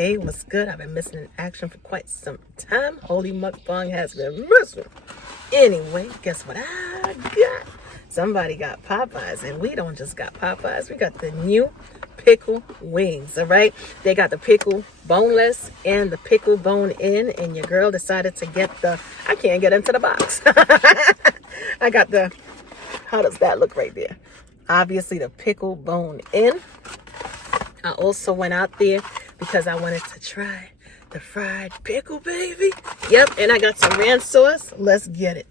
Hey, what's good? I've been missing in action for quite some time. Holy mukbang has been missing. Anyway, guess what I got? Somebody got Popeyes, and we don't just got Popeyes. We got the new pickle wings, all right? They got the pickle boneless and the pickle bone in, and your girl decided to get the, I can't get into the box. I got the, how does that look right there? Obviously the pickle bone in. I also went out there because I wanted to try the fried pickle, baby. Yep, and I got some ranch sauce. Let's get it.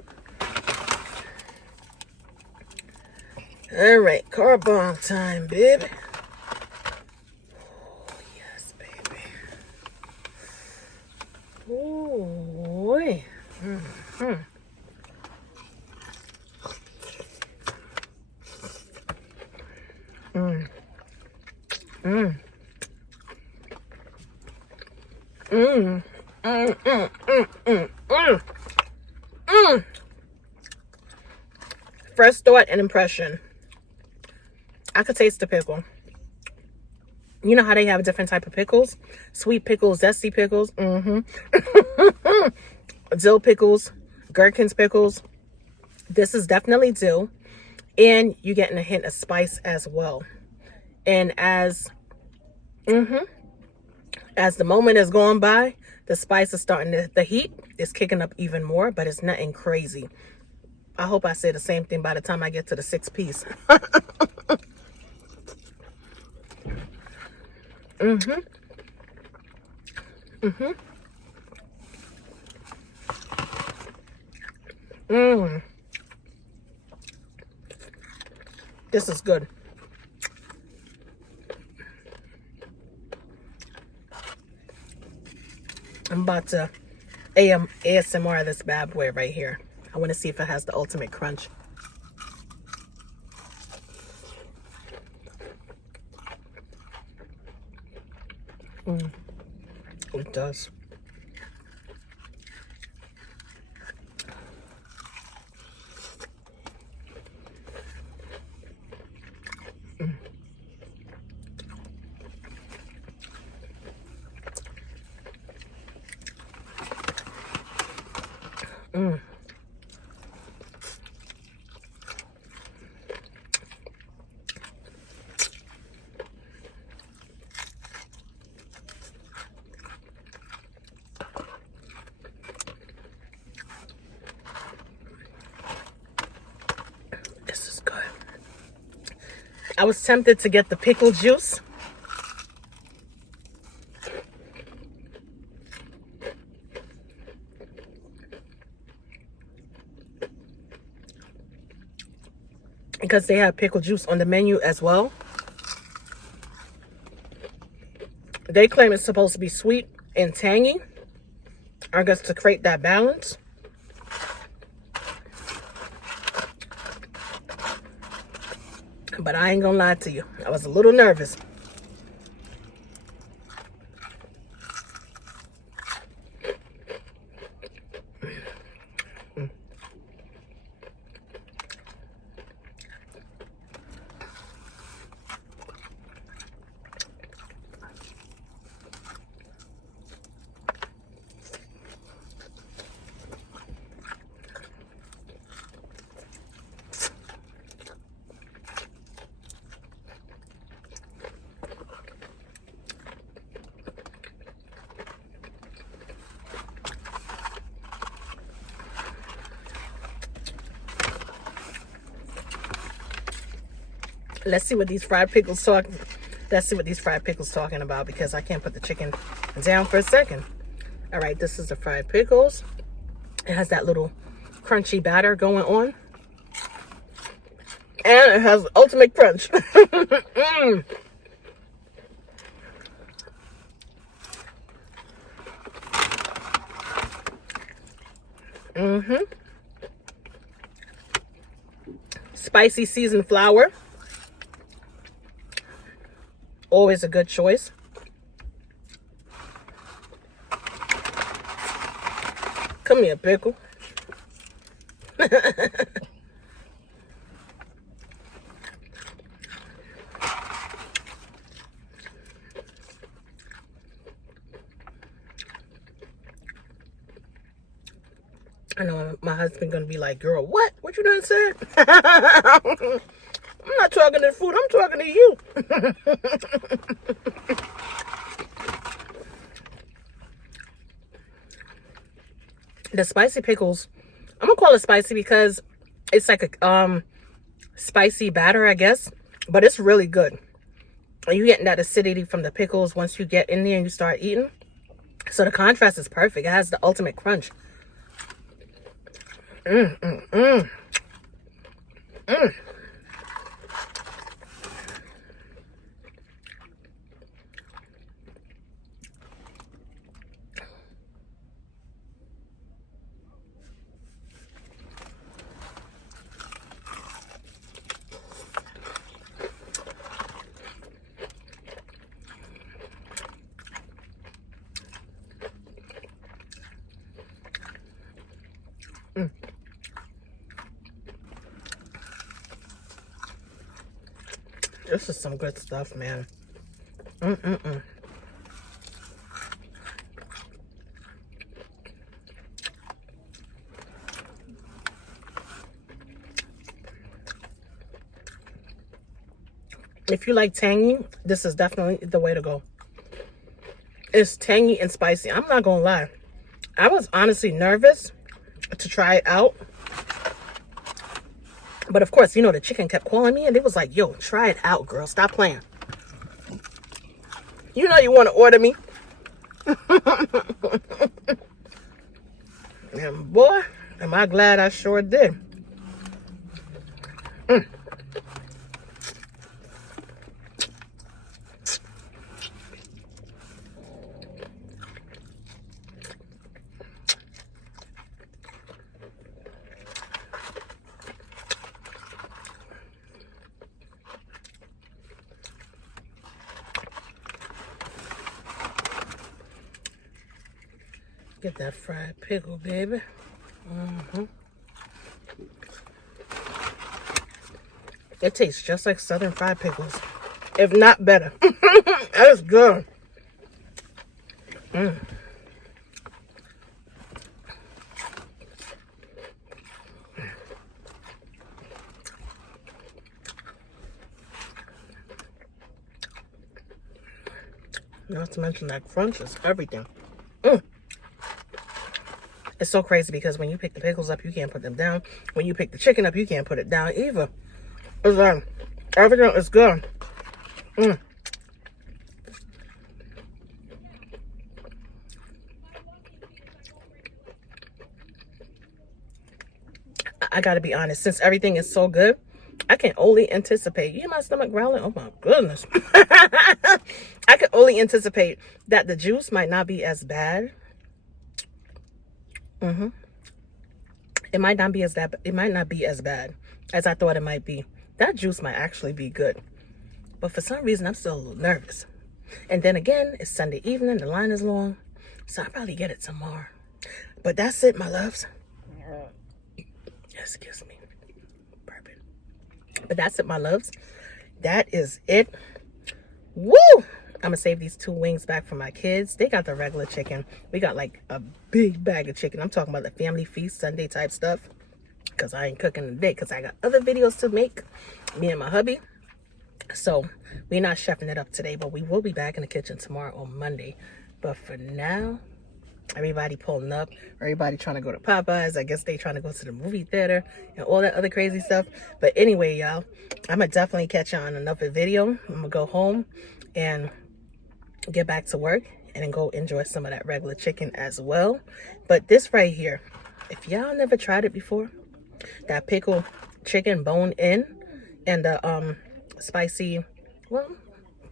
All right, carb bomb time, baby. Oh, yes, baby. Ooh, mm-hmm. First thought and impression. I could taste the pickle. You know how they have different type of pickles? Sweet pickles, zesty pickles, dill pickles, gherkins pickles. This is definitely dill. And you're getting a hint of spice as well. And as the moment is going by, the spice is starting to, the heat is kicking up even more, but it's nothing crazy. I hope I say the same thing by the time I get to the 6-piece. This is good. I'm about to ASMR this bad boy right here. I want to see if it has the ultimate crunch. It does. This is good. I was tempted to get the pickle juice. Because they have pickle juice on the menu as well. They claim it's supposed to be sweet and tangy. I guess to create that balance. But I ain't gonna lie to you. I was a little nervous. Let's see what these fried pickles talking about, because I can't put the chicken down for a second. All right, this is the fried pickles. It has that little crunchy batter going on. And it has ultimate crunch. Spicy seasoned flour. Always a good choice. Come here, pickle. I know my husband gonna be like, girl, what you done said? I'm not talking to food, I'm talking to you. The spicy pickles, I'm gonna call it spicy because it's like a spicy batter, I guess, but it's really good. And you getting that acidity from the pickles once you get in there and you start eating. So the contrast is perfect. It has the ultimate crunch. This is some good stuff, man. If you like tangy, this is definitely the way to go. It's tangy and spicy. I'm not gonna lie. I was honestly nervous to try it out. But of course, you know, the chicken kept calling me and it was like, yo, try it out, girl. Stop playing. You know you want to order me. And boy, am I glad I sure did. Get that fried pickle, baby. It tastes just like Southern fried pickles, if not better. That's good. Not to mention that crunch is everything. It's so crazy because when you pick the pickles up, you can't put them down. When you pick the chicken up, you can't put it down either. It's like, everything is good. I gotta be honest, since everything is so good, I can only anticipate. You hear my stomach growling? Oh my goodness. I can only anticipate that the juice might not be as bad. It might not be as bad. It might not be as bad as I thought it might be. That juice might actually be good, but for some reason I'm still a little nervous. And then again, it's Sunday evening. The line is long, so I'll probably get it tomorrow. But that's it, my loves. Excuse me, burping. But that's it, my loves. That is it. Woo! I'm gonna save these 2 wings back for my kids. They got the regular chicken. We got like a big bag of chicken. I'm talking about the family feast Sunday type stuff, because I ain't cooking today because I got other videos to make, me and my hubby. So we're not chefing it up today, but we will be back in the kitchen tomorrow on Monday. But for now, everybody pulling up, everybody trying to go to Popeyes. I guess they trying to go to the movie theater and all that other crazy stuff. But anyway, y'all, I'm gonna definitely catch you on another video. I'm gonna go home and get back to work and then go enjoy some of that regular chicken as well. But this right here, if y'all never tried it before, that pickle chicken bone in and the spicy, well,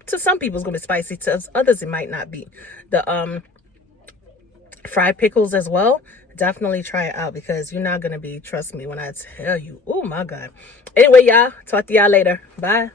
to some people it's gonna be spicy, to others it might not be, the fried pickles as well, definitely try it out, because you're not gonna be, trust me when I tell you, oh my god. Anyway, y'all, talk to y'all later. Bye.